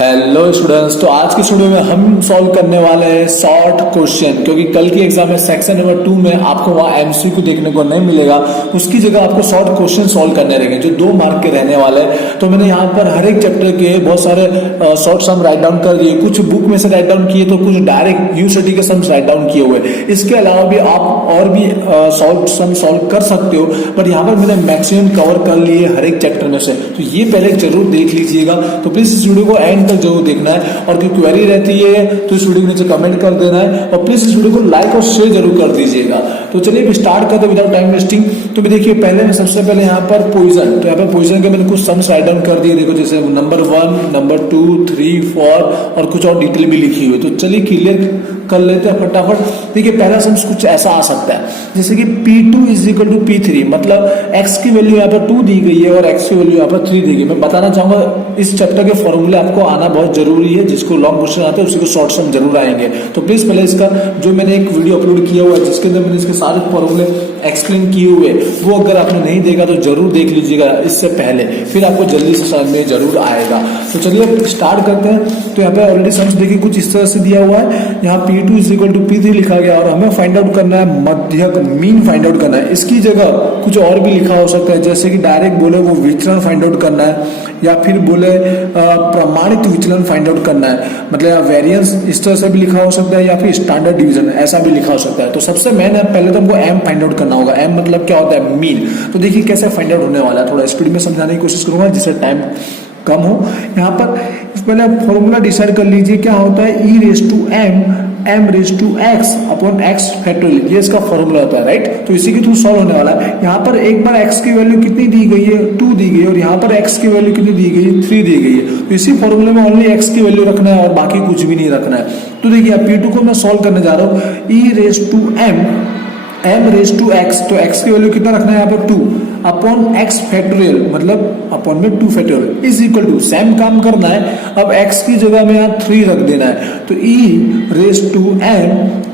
Hello students, तो आज की वीडियो में हम सॉल्व करने वाले हैं शॉर्ट क्वेश्चन, क्योंकि कल की एग्जाम में सेक्शन नंबर 2 में आपको वहाँ एमसीक्यू देखने को नहीं मिलेगा। उसकी जगह आपको शॉर्ट क्वेश्चन सॉल्व करने रहेंगे जो 2 मार्क के रहने वाले हैं। तो मैंने यहाँ पर हर एक चैप्टर के बहुत सारे शॉर्ट सम राइट डाउन कर दिए, कुछ बुक में से राइट डाउन किए तो कुछ डायरेक्ट यूनिवर्सिटी के सम्स राइट डाउन किए हुए। इसके अलावा भी आप और भी शॉर्ट सम सॉल्व कर सकते हो, बट यहाँ पर मैंने मैक्सिमम कवर कर लिए हर एक चैप्टर में से। तो ये पहले जरूर देख लीजिएगा। तो प्लीज इस वीडियो को एंड तक जरूर देखना है, और कोई क्वेरी रहती है तो इस वीडियो के नीचे कमेंट कर देना है, और प्लीज इस वीडियो को लाइक और शेयर जरूर कर दीजिएगा। तो चलिए स्टार्ट करते हैं विदाउट टाइम वेस्टिंग। तो देखिए पहले मैं सबसे पहले यहाँ पर पोइजन, तो यहाँ पर पोइजन के मैंने कुछ सम्स राइट डाउन कर दिए। देखो जैसे नंबर 1, नंबर 2, 3, 4 और कुछ और डिटेल भी लिखी हुई है। तो चलिए क्लियर कर लेते हैं फटाफट। देखिए पहला सम्स कुछ ऐसा आ सकता है जैसे कि P2 is equal to P3, मतलब x की वैल्यू यहाँ पर 2 दी गई है और x की वैल्यू यहाँ पर 3 दी गई। मैं बताना चाहूंगा इस चैप्टर के फॉर्मूले आपको आना बहुत जरूरी है। जिसको लॉन्ग क्वेश्चन आते हैं उसी को शॉर्ट सम जरूर आएंगे। तो प्लीज पहले इसका जो मैंने एक वीडियो अपलोड किया हुआ है जिसके अंदर मैंने इसके सारे फॉर्मूले एक्सप्लेन किए हुए, वो अगर आपने नहीं देखा तो जरूर देख लीजिएगा इससे पहले, फिर आपको जल्दी से समझ में जरूर आएगा। तो चलिए स्टार्ट करते हैं। तो यहाँ पे ऑलरेडी सम्स देखिए कुछ इस तरह से दिया हुआ है। यहाँ P2 is equal to P3 लिखा गया, और हमें फाइंड आउट करना है मध्यक, मीन फाइंड आउट करना है। इसकी जगह कुछ और भी लिखा हो सकता है, जैसे कि डायरेक्ट बोले वो विचलन फाइंड आउट करना है, या फिर बोले प्रमाणित विचलन फाइंड आउट करना है, मतलब वेरिएंस इस तरह से भी लिखा हो सकता है, या फिर स्टैंडर्ड डिवीजन ऐसा भी लिखा हो सकता है। तो सबसे मेन है पहले तो हमको एम फाइंड आउट करना होगा। एम मतलब क्या होता है? मीन। तो देखिए कैसे फाइंड आउट होने वाला है, थोड़ा स्पीड में समझाने की कोशिश करूंगा जिससे टाइम कम हो। यहाँ पर पहले फॉर्मूला डिसाइड कर लीजिए क्या होता है। E raise to M, M raise to x upon x factorial, ये इसका फॉर्मूला होता है, राइट। तो इसी के थ्रू सॉल्व होने वाला है। यहाँ पर एक बार x की वैल्यू कितनी दी गई है? 2 दी गई है, और यहाँ पर x की वैल्यू कितनी दी गई है? 3 दी गई है। तो इसी फॉर्मूले में ओनली x की वैल्यू रखना है और बाकी कुछ भी नहीं रखना है। तो देखिए P2 को मैं सॉल्व करने जा रहा हूँ। E raise to M, M raise to x, तो x की वैल्यू कितना रखना है यहाँ पर? 2 अपॉन एक्स फैक्टोरियल, मतलब अपॉन में 2 factorial is equal to, same काम करना है। अब x की जगह में यहाँ 3 रख देना है। तो e raise to M,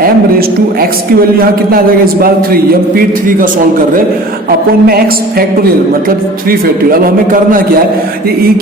M raise to X की वैल्यू यहाँ कितना आ जाएगा इस बार? 3। हम P3 का सॉल्व कर रहे हैं, अपॉन में एक्स फैक्टोरियल मतलब 3 फैक्टोरियल। अब हमें करना क्या है, ये e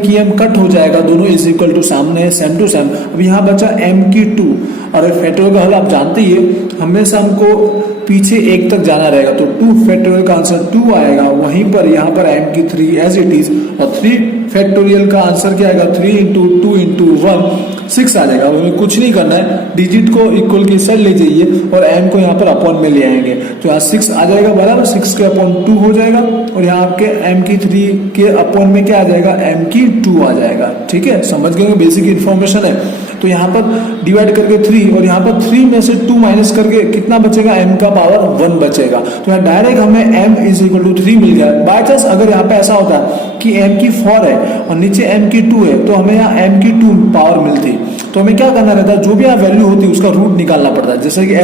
की m कट हो जाएगा, दोनों इज इक्वल टू सामने है, सेम टू सेम। अब यहाँ बचा m की 2, और फैक्टोरियल का हल आप जानते ही है, हमेशा हमको पीछे 1 तक जाना रहेगा। तो 2 फैक्टोरियल का आंसर 2 आएगा। वहीं पर यहाँ पर m की 3 एज इट इज, और 3 फैक्टोरियल का आंसर क्या आएगा? 3 इंटू 2 इंटू 1 6 आ जाएगा। हमें कुछ नहीं करना है, डिजिट को इक्वल के साथ ले जाइए और m को यहाँ पर अपॉन में ले आएंगे। तो यहाँ 6 आ जाएगा बराबर, 6 के अपॉन 2 हो जाएगा, और यहाँ आपके m की 3 के अपॉन में क्या आ जाएगा? m की 2 आ जाएगा। ठीक है, समझ गए? बेसिक इन्फॉर्मेशन है। तो यहाँ पर डिवाइड करके 3, और यहाँ पर 3 में से 2 माइनस करके कितना बचेगा? m का पावर 1 बचेगा। तो यहाँ डायरेक्ट हमें m इज इक्वल टू 3 मिल गया। बाय चांस अगर यहाँ पे ऐसा होता कि m की 4 है और नीचे m की 2 है, तो हमें यहाँ m की 2 पावर मिलती, तो हमें क्या करना रहता है? जो भी यहाँ वैल्यू होती है उसका रूट निकालना पड़ता है। जैसे कि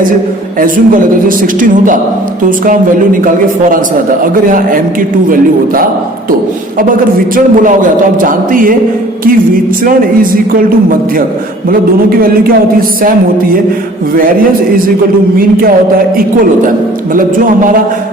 एज्यूम कर लेते हैं, जैसे 16 होता तो उसका हम वैल्यू निकाल के 4 आंसर आता, अगर यहाँ m की 2 वैल्यू होता तो। अब अगर विचरण बोला हो गया तो आप जानते ही है कि विचरण इज इक्वल टू मध्यक, मतलब दोनों की वैल्यू क्या होती है? सेम होती है। Variance is equal to mean क्या होता है? इक्वल होता है, मतलब जो हमारा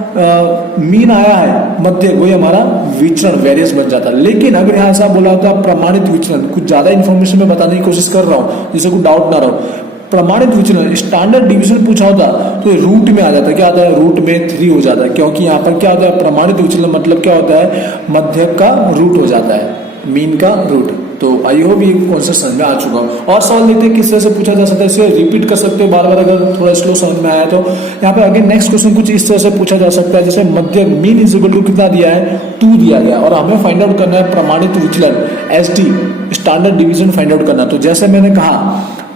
मीन आया है मध्यक, वही हमारा विचरण वेरिएंस बन जाता है। लेकिन अगर यहाँ ऐसा बोला होता प्रमाणित विचरण, कुछ ज्यादा इन्फॉर्मेशन में बताने की कोशिश कर रहा हूँ जिससे कोई डाउट ना रहो। प्रमाणित विचलन स्टैंडर्ड डिवीजन पूछा होता तो रूट में आ जाता है। क्या आता है? रूट में 3 हो जाता है, क्योंकि यहाँ पर क्या होता है? प्रमाणित विचलन मतलब क्या होता है? मध्यक का रूट हो जाता है, मीन का रूट। तो आई होप ये कॉन्सेप्ट समझ में आ चुका हो। और सवाल देखते हैं किस तरह से पूछा जा सकता है, इसे रिपीट कर सकते हो बार बार अगर थोड़ा स्लो समझ में आया तो। यहाँ पे अगेन नेक्स्ट क्वेश्चन कुछ इस तरह से पूछा जा सकता है, जैसे मध्यक मीन इज इक्वल टू कितना दिया है? 2 दिया गया, और हमें फाइंड आउट करना है प्रमाणित विचलन SD, standard division find out करना। तो जैसे मैंने कहा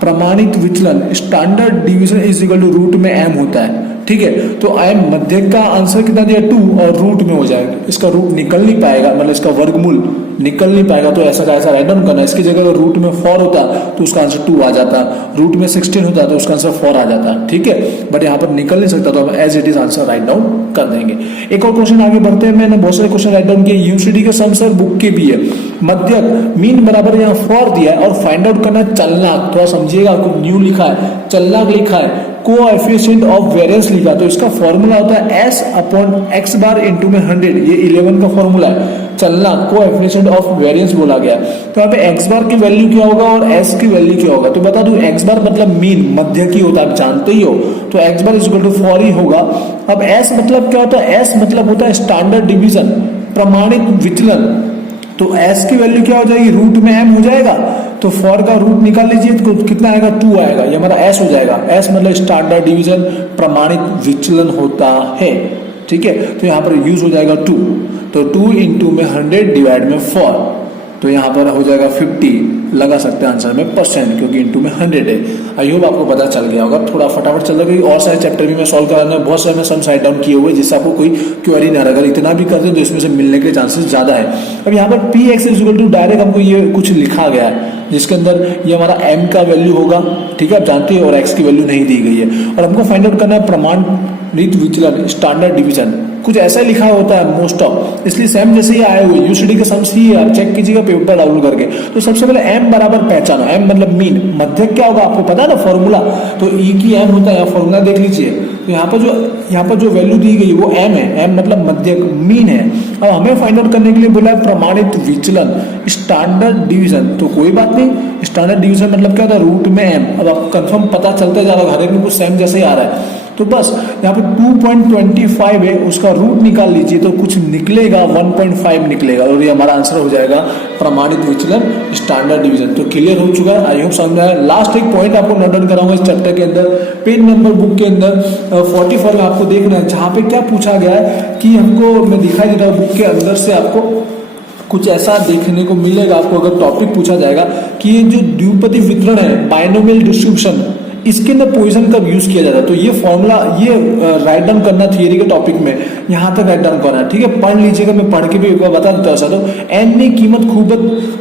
प्रमाणित विचलन standard division is equal to root में m होता है। ठीक है, तो m मध्यक का आंसर कितना दिया? 2, और रूट में हो जाएगा, इसका रूट निकल नहीं पाएगा, मतलब इसका वर्गमूल निकल नहीं पाएगा। तो ऐसा का ऐसा राइट डाउन करना है। इसकी जगह रूट में 4 होता तो उसका आंसर 2 आ जाता, रूट में 16 होता तो उसका आंसर 4 आ जाता। ठीक है, बट यहाँ पर निकल नहीं सकता, तो हम as it is answer write down कर देंगे। एक और क्वेश्चन आगे बढ़ते हैं। मैंने बहुत सारे क्वेश्चन राइट डाउन किए, यूनिवर्सिटी के सम्स और बुक के भी है। मध्यक मीन बराबर यहाँ 4 दिया है, और फाइंड आउट करना है चलनांक। थोड़ा समझिएगा, कुछ न्यू लिखा है, चलनांक लिखा है, कोएफिशिएंट ऑफ वेरिएंस लिखा, तो इसका फॉर्मूला होता है s upon x bar into में 100, ये 11 का फॉर्मूला है। चलना, कोएफिशिएंट ऑफ वेरिएंस बोला गया। तो यहाँ पे एक्स बार की वैल्यू क्या होगा और एस की वैल्यू क्या होगा। तो बता दूं एक्स बार मतलब मीन, मध्य की होता है, आप जानते ही हो, तो X bar is equal to 4 ही होगा। अब एस मतलब क्या होता है, एस मतलब होता है स्टैंडर्ड डिवीजन, प्रमाणित विचलन। तो एस की वैल्यू क्या हो जाएगी, रूट में एम हो जाएगा, तो 4 का रूट निकाल लीजिए तो कितना आएगा, 2 आएगा, ये हमारा एस हो जाएगा। एस मतलब स्टैंडर्ड डिवीजन, प्रमाणित विचलन होता है, ठीक है। तो यहाँ पर यूज हो जाएगा 2, तो 2 इंटू में 100 डिवाइड में 4, तो यहाँ पर हो जाएगा 50, लगा सकते हैं आंसर में परसेंट, क्योंकि इंटू में 100 है। आई होप आपको पता चल गया होगा, थोड़ा फटाफट चल रहा है, और सारे चैप्टर भी मैं सॉल्व कराना है, बहुत सारे मैं सम साइड डाउन किए हुए जिससे आपको कोई क्वेरी ना रहे। अगर इतना भी कर दे तो इसमें से मिलने के चांसेस ज्यादा है। अब यहाँ पर P X is equal to direct हमको ये कुछ लिखा गया है, जिसके अंदर ये हमारा एम का वैल्यू होगा, ठीक है, आप जानते हैं, और एक्स की वैल्यू नहीं दी गई है। और हमको फाइंड आउट करना है प्रमाणित विचलन, स्टैंडर्ड डिवीजन, कुछ ऐसा लिखा होता है मोस्ट ऑफ, इसलिए सेम जैसे ही आए हुए यूसीडी के सम्स ही आप चेक कीजिएगा पेपर डाउनलोड करके। तो सबसे पहले एम बराबर पहचानो, एम मतलब मीन, मध्यक क्या होगा आपको पता है ना फॉर्मूला, तो ई की एम होता है, यहाँ फॉर्मूला देख लीजिए। तो यहाँ पर जो वैल्यू दी गई वो एम है, एम मतलब मध्यक, मीन है। अब हमें फाइंड आउट करने के लिए बोला है प्रमाणित विचलन, स्टैंडर्ड डिवीजन, तो कोई बात नहीं, स्टैंडर्ड डिवीजन मतलब क्या होता है, रूट में एम। अब आप कंफर्म पता चलता जा रहा है, हर एक में कुछ सेम जैसे ही आ रहा है, तो बस यहाँ पे 2.25 है, उसका रूट निकाल लीजिए तो कुछ निकलेगा 1.5 निकलेगा, और ये हमारा आंसर हो जाएगा प्रमाणित विचलन, स्टैंडर्ड डिवीजन। तो क्लियर हो चुका है, आई होप समझ में आया। लास्ट एक पॉइंट आपको नोट डाउन कराऊंगा इस चैप्टर के अंदर, पेज नंबर बुक के अंदर 44 में आपको देखना है, जहां पे क्या पूछा गया है कि हमको, मैं दिखाई दे रहा हूँ बुक के अंदर से आपको कुछ ऐसा देखने को मिलेगा। आपको अगर टॉपिक पूछा जाएगा कि ये जो द्विपदी वितरण है, बाइनोमियल डिस्ट्रीब्यूशन, इसके अंदर पोजीशन कब यूज किया जाता है, तो ये फॉर्मूला ये राइट डाउन करना थियरी के टॉपिक में, यहाँ तक राइट डाउन करना है, ठीक है। पढ़ लीजिएगा, मैं पढ़ के भी एक बार बता देता हूँ। तो एन ની કિંમત ખૂબ જ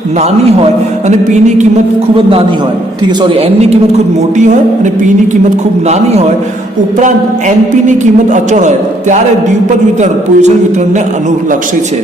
નાની હોય અને પી ની કિંમત ખૂબ જ નાની હોય, ठीक है, सॉरी, एन ની કિંમત ખૂબ મોટી હોય અને પી ની કિંમત ખૂબ નાની હોય, ઉપરાંત એનપી ની કિંમત અચળ હોય, ત્યારે દ્વિપદ વિતરણ પોઝિશન વિતરણને અનુલક્ષે છે।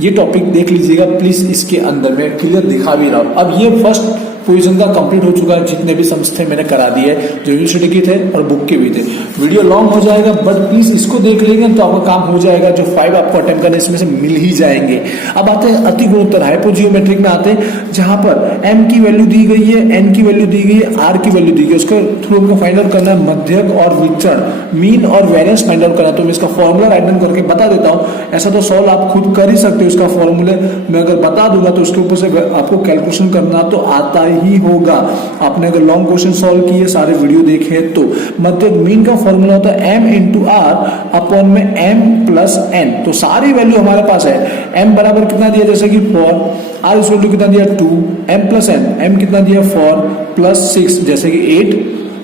ये टॉपिक देख लीजिएगा प्लीज, इसके अंदर मैं क्लियर दिखा भी रहा हूँ। अब ये फर्स्ट पोजीशन का कंप्लीट हो चुका है, जितने भी सम्स थे मैंने करा दिए, जो यूनिवर्सिटी के थे और बुक के भी थे। वीडियो लॉन्ग हो जाएगा, बट प्लीज इसको देख लेंगे तो आपका काम हो जाएगा। जो 5 आपको अटेम्प्ट करने इसमें से मिल ही जाएंगे। अब आते हैं अति गुणोत्तर, हाइपोजियोमेट्रिक में आते हैं, जहां पर m की वैल्यू दी गई है, n की वैल्यू दी गई है, r की वैल्यू दी गई है, उसके थ्रू हमको फाइंड आउट करना है मध्यक और विचरण, मीन और वेरिएंस फाइंड आउट करना है। तो मैं इसका फॉर्मूला राइट डाउन करके बता देता हूँ, ऐसा तो सॉल्व आप खुद कर ही सकते हो, इसका फॉर्मूले मैं अगर बता दूंगा तो उसके ऊपर से आपको कैलकुलेशन करना तो आता ही होगा। आपने अगर लॉन्ग क्वेश्चन सॉल्व किए, सारे वीडियो देखे तो। मध्यक मीन का फॉर्मूला होता है m इंटू आर अपॉन में m प्लस n। तो सारी वैल्यू हमारे पास है। m बराबर कितना दिया, जैसे कि 4, r इस वैल्यू कितना दिया 2, m प्लस n, m कितना दिया 4 प्लस 6 जैसे कि 8,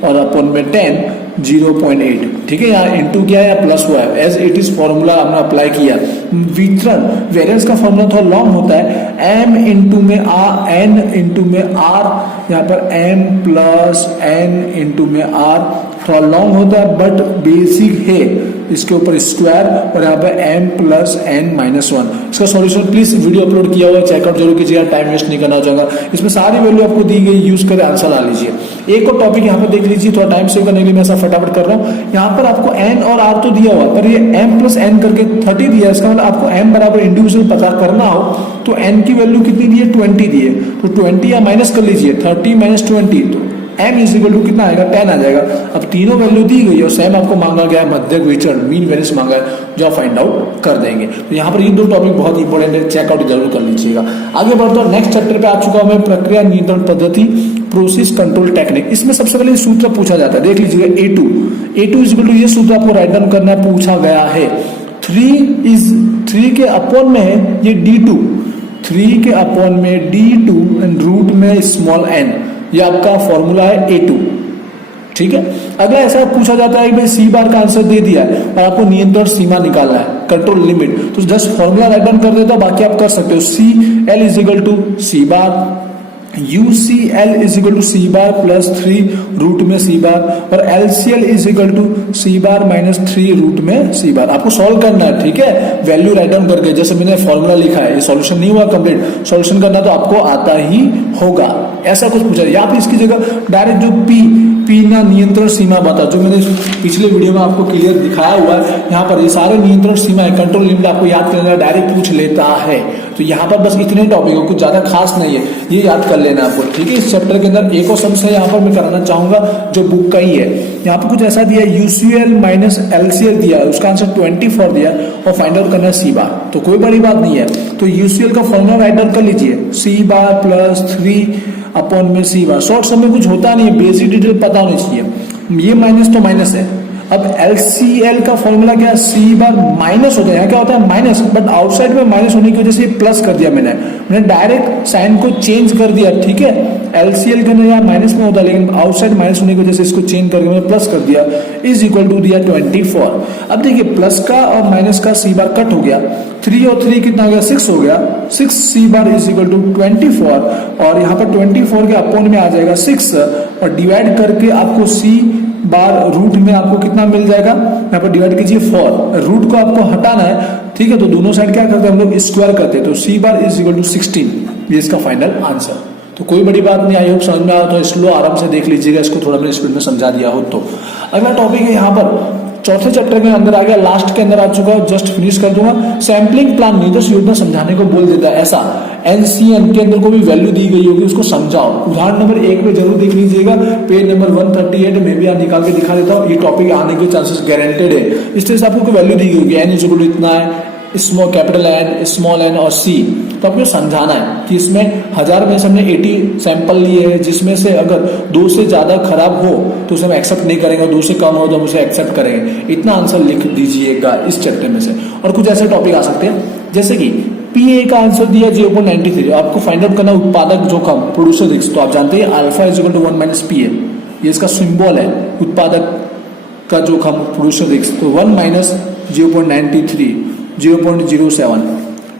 और अपॉन में 10 0.8, ठीक है। यहाँ इंटू क्या है या प्लस हुआ है, एज इट इज फॉर्मूला हमने अप्लाई किया। वितरण वेरिएंस का फॉर्मूला थोड़ा लॉन्ग होता है, m इंटू में n इंटू में r, यहाँ पर m प्लस n इंटू में r, थोड़ा लॉन्ग होता है बट बेसिक है। इसके ऊपर स्क्वायर और यहाँ पे m प्लस n माइनस 1। इसका सॉल्यूशन प्लीज वीडियो अपलोड किया हुआ है, चेकआउट जरूर कीजिएगा, टाइम वेस्ट नहीं करना चाहूंगा। इसमें सारी वैल्यू आपको दी गई, यूज कर आंसर ला लीजिए। एक और टॉपिक यहाँ पे देख लीजिए, थोड़ा टाइम सेव करने के लिए मैं ऐसा फटाफट कर रहा हूँ। यहाँ पर आपको n और r तो दिया हुआ, पर ये m प्लस n करके 30 दिया, इसका मतलब आपको m बराबर इंडिविजुअल पता करना हो तो n की वैल्यू कितनी दी है, 20 दी है, तो 20 या माइनस कर लीजिए, 30 माइनस 20, तो m इज इक्वल टू कितना आएगा, 10 आ जाएगा। अब तीनों वैल्यू दी गई है और सेम आपको मांगा गया है मध्यक विचरण, मीन वेरिएंस मांगा है, जो आप फाइंड आउट कर देंगे। तो यहाँ पर ये दो टॉपिक बहुत इंपॉर्टेंट है, चेकआउट जरूर कर लीजिएगा। आगे बढ़ते हैं, नेक्स्ट चैप्टर पे आ चुका हूं मैं, प्रक्रिया नियंत्रण पद्धति, प्रोसेस कंट्रोल टेक्निक। इसमें सबसे पहले सूत्र पूछा जाता है, देख लीजिएगा A2 इज इक्वल टू, ये सूत्र आपको राइट डाउन करना है, पूछा गया है। 3 के अपॉन में है ये D2, 3 के अपॉन में D2 एंड रूट में स्मॉल n, ये आपका फॉर्मूला है A2, ठीक है। अगला ऐसा पूछा जाता है कि भाई सी बार का आंसर दे दिया है और आपको नियंत्रण सीमा निकालना है, कंट्रोल लिमिट, तो जस्ट फॉर्मूला राइट डाउन कर देता हूं, बाकी आप कर सकते हो। CL is equal to C bar, UCL is equal to C bar plus 3 root में सी बार, और LCL is equal to C bar minus 3 root में सी बार। आपको सॉल्व करना है, ठीक है, वैल्यू राइट डाउन करके, जैसे मैंने फॉर्मूला लिखा है, ये सॉल्यूशन नहीं हुआ कंप्लीट, सॉल्यूशन करना तो आपको आता ही होगा। ऐसा कुछ पूछा, या फिर इसकी जगह डायरेक्ट जो पी ना नियंत्रण सीमा बता, जो मैंने पिछले वीडियो में आपको क्लियर दिखाया हुआ है, यहाँ पर ये सारे नियंत्रण सीमा है, कंट्रोल लिमिट आपको याद करना, डायरेक्ट पूछ लेता है, तो यहाँ पर बस इतने टॉपिक है, कुछ ज्यादा खास नहीं है, ये याद कर लेना आपको, ठीक है। इस चैप्टर के अंदर एक और समस्या यहाँ पर मैं कराना चाहूंगा जो बुक का ही है। यहाँ पर कुछ ऐसा दिया यूसीएल माइनस एलसीएल दिया, उसका आंसर 24 दिया और फाइंड आउट करना है सी बार। तो कोई बड़ी बात नहीं है, तो यूसीएल का फॉर्मूला राइट डाउन कर लीजिए, सी बार प्लस 3 अपॉन में सी बार। शॉर्ट सम में कुछ होता नहीं है, बेसिक डिटेल पता होनी चाहिए। ये माइनस तो माइनस है, अब एलसीएल का फॉर्मूला क्या है, सी बार माइनस होता है, यहाँ क्या होता है माइनस, बट आउटसाइड में माइनस होने की वजह से प्लस कर दिया मैंने डायरेक्ट साइन को चेंज कर दिया, ठीक है। एलसीएल के अंदर यहाँ माइनस में होता है, लेकिन आउटसाइड माइनस होने की वजह से इसको चेंज करके मैंने प्लस कर दिया, इज इक्वल टू दिया 24। अब देखिए प्लस का और माइनस का सी बार कट हो गया, 3 और 3 कितना हो गया, 6 हो गया, 6 सी बार इज इक्वल टू 24, और यहाँ पर 24 के अपॉन में आ जाएगा 6 और डिवाइड करके आपको सी बार रूट में आपको कितना मिल जाएगा, यहाँ पर डिवाइड कीजिए 4, रूट को आपको हटाना है, ठीक है। तो दोनों साइड क्या करते हैं हम लोग, स्क्वायर करते हैं, तो सी बार इज इक्वल टू 16, ये इसका फाइनल आंसर। तो कोई बड़ी बात नहीं, आई होप समझ में आया तो स्लो आराम से देख लीजिएगा, इसको थोड़ा मैंने स्पीड में समझा दिया हो। तो अगला टॉपिक है यहाँ पर चौथे चैप्टर के अंदर आ गया, लास्ट के अंदर आ चुका है, जस्ट फिनिश कर दूंगा। सैम्पलिंग प्लान निर्देश योजना समझाने को बोल देता है, ऐसा एनसीएन के अंदर को भी वैल्यू दी गई होगी, उसको समझाओ। उदाहरण नंबर 1 में जरूर देख लीजिएगा, पेज नंबर 138 में भी निकाल के दिखा देता हूँ, ये टॉपिक आने के चांसेस गारंटेड है। इस तरह से आपको वैल्यू दी गई होगी, एन इज इक्वल टू इतना है, small capital N, small N और सी। तो आपको समझाना है कि इसमें 1000 में से हमने 80 सैंपल लिए हैं, जिसमें से अगर 2 से ज्यादा खराब हो तो उसे हम एक्सेप्ट नहीं करेंगे, 2 से कम हो तो हम उसे एक्सेप्ट करेंगे। इतना आंसर लिख दीजिएगा इस चैप्टर में से। और कुछ ऐसे टॉपिक आ सकते हैं जैसे कि पीए का आंसर दिया 0.93, आपको फाइंड आउट करना उत्पादक जोखिम प्रोड्यूसर रिस्क। तो आप जानते हैं alpha is equal to 1 minus PA, ये इसका सिंबल है, उत्पादक का जोखिम प्रोड्यूसर रिस्क। तो 1 माइनस 0.93 0.07,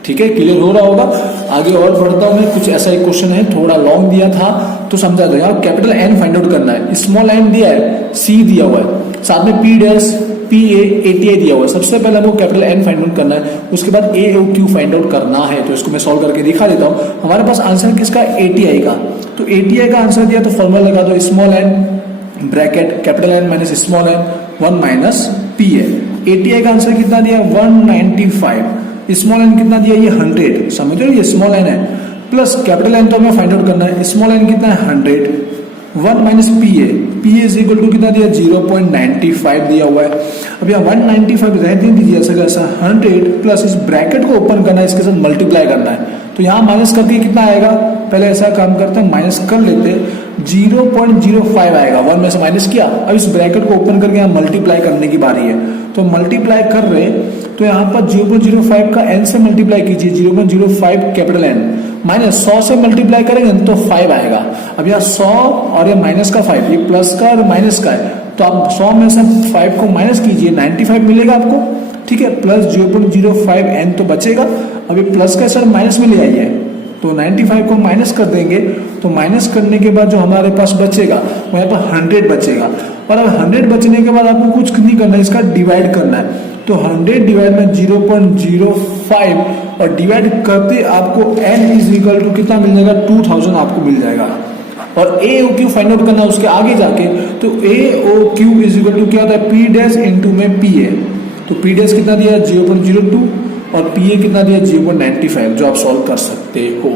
ठीक है, क्लियर हो रहा होगा। आगे और बढ़ता हूं मैं, कुछ ऐसा एक क्वेश्चन है, थोड़ा लॉन्ग दिया था तो समझा दो। यहाँ कैपिटल एन फाइंड आउट करना है, स्मॉल एन दिया है, सी दिया हुआ है, साथ में पी डैश पी एटीआई दिया हुआ है। सबसे पहले हमको कैपिटल एन फाइंड आउट करना है, उसके बाद ए और क्यू फाइंड आउट करना है। तो इसको मैं सॉल्व करके दिखा देता हूँ। हमारे पास आंसर किसका, एटीआई का। तो एटीआई का आंसर दिया तो फॉर्मूला लगा दो, small N bracket capital N minus small N 1 minus P A. ATI का आंसर कितना दिया, 195, स्मॉल एन कितना दिया, ये 100, समझ रहे हो, ये स्मॉल एन है, प्लस कैपिटल एन तो हमें फाइंड आउट करना है, स्मॉल एन कितना है 100, 1 minus P A is equal to कितना दिया, 0.95 दिया हुआ है। अब यहाँ 195 रहते दीजिए ऐसा कैसा 100 प्लस इस ब्रैकेट को ओपन करना है, इसके साथ मल्टीप्लाई करना है। तो यहाँ माइनस करके कितना आएगा, पहले ऐसा काम करते हैं, माइनस कर लेते, 0.05 आएगा, 1 में से माइनस किया। अब इस ब्रैकेट को ओपन करके यहाँ मल्टीप्लाई करने की बारी है, तो मल्टीप्लाई कर रहे, तो यहाँ पर 0.05 का n से मल्टीप्लाई कीजिए, 0.05 कैपिटल N माइनस 100 से मल्टीप्लाई करेंगे तो 5 आएगा। अब यहाँ 100 और ये माइनस का 5, ये प्लस का और माइनस का है, तो आप 100 में से 5 को माइनस कीजिए, 95 मिलेगा आपको, ठीक है, प्लस 0.05 n तो बचेगा। अभी प्लस का सर माइनस में ले आइए, तो 95 को माइनस कर देंगे, तो माइनस करने के बाद जो हमारे पास बचेगा वो यहाँ पर 100 बचेगा। और अब 100 बचने के बाद आपको कुछ नहीं करना है, इसका डिवाइड करना है। तो 100 डिवाइड में 0.05 और डिवाइड करते आपको n इज इक्वल टू कितना मिल जाएगा, 2000 आपको मिल जाएगा। और A O Q find out करना है उसके आगे जाके, तो A O Q is equal to क्या होता है, पी डैश इंटू में पी ए। तो पी डैश कितना दिया 0.02 और पी ए कितना दिया 0.95, जो आप सॉल्व कर सकते हो।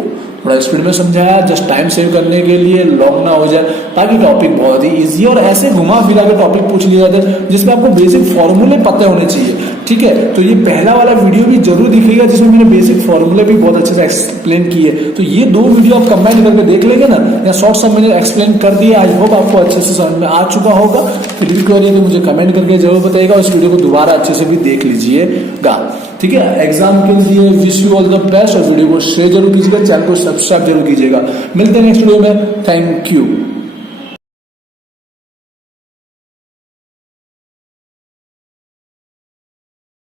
थोड़ा स्पीड में समझाया, जस्ट टाइम सेव करने के लिए, लॉन्ग ना हो जाए, ताकि टॉपिक बहुत ही इजी और ऐसे घुमा फिरा के टॉपिक पूछ लिया जाए जिसमें आपको बेसिक फॉर्मूले पता होने चाहिए, ठीक है। तो ये पहला वाला वीडियो भी जरूर दिखेगा जिसमें मैंने बेसिक फॉर्मूले भी बहुत अच्छे से एक्सप्लेन किए। तो ये 2 वीडियो आप कंबाइन करके देख लेंगे ना, या शॉर्ट सब मैंने एक्सप्लेन कर दिया। आई होप आपको अच्छे से समझ में आ चुका होगा। फिर भी क्वेरी तो मुझे कमेंट करके जरूर बताइएगा, उस वीडियो को दोबारा अच्छे से भी देख लीजिएगा, ठीक है। एग्जाम के लिए wish you all the best, और वीडियो को शेयर जरूर कीजिएगा, चैनल को सब्सक्राइब जरूर कीजिएगा। मिलते हैं नेक्स्ट वीडियो में, थैंक यू।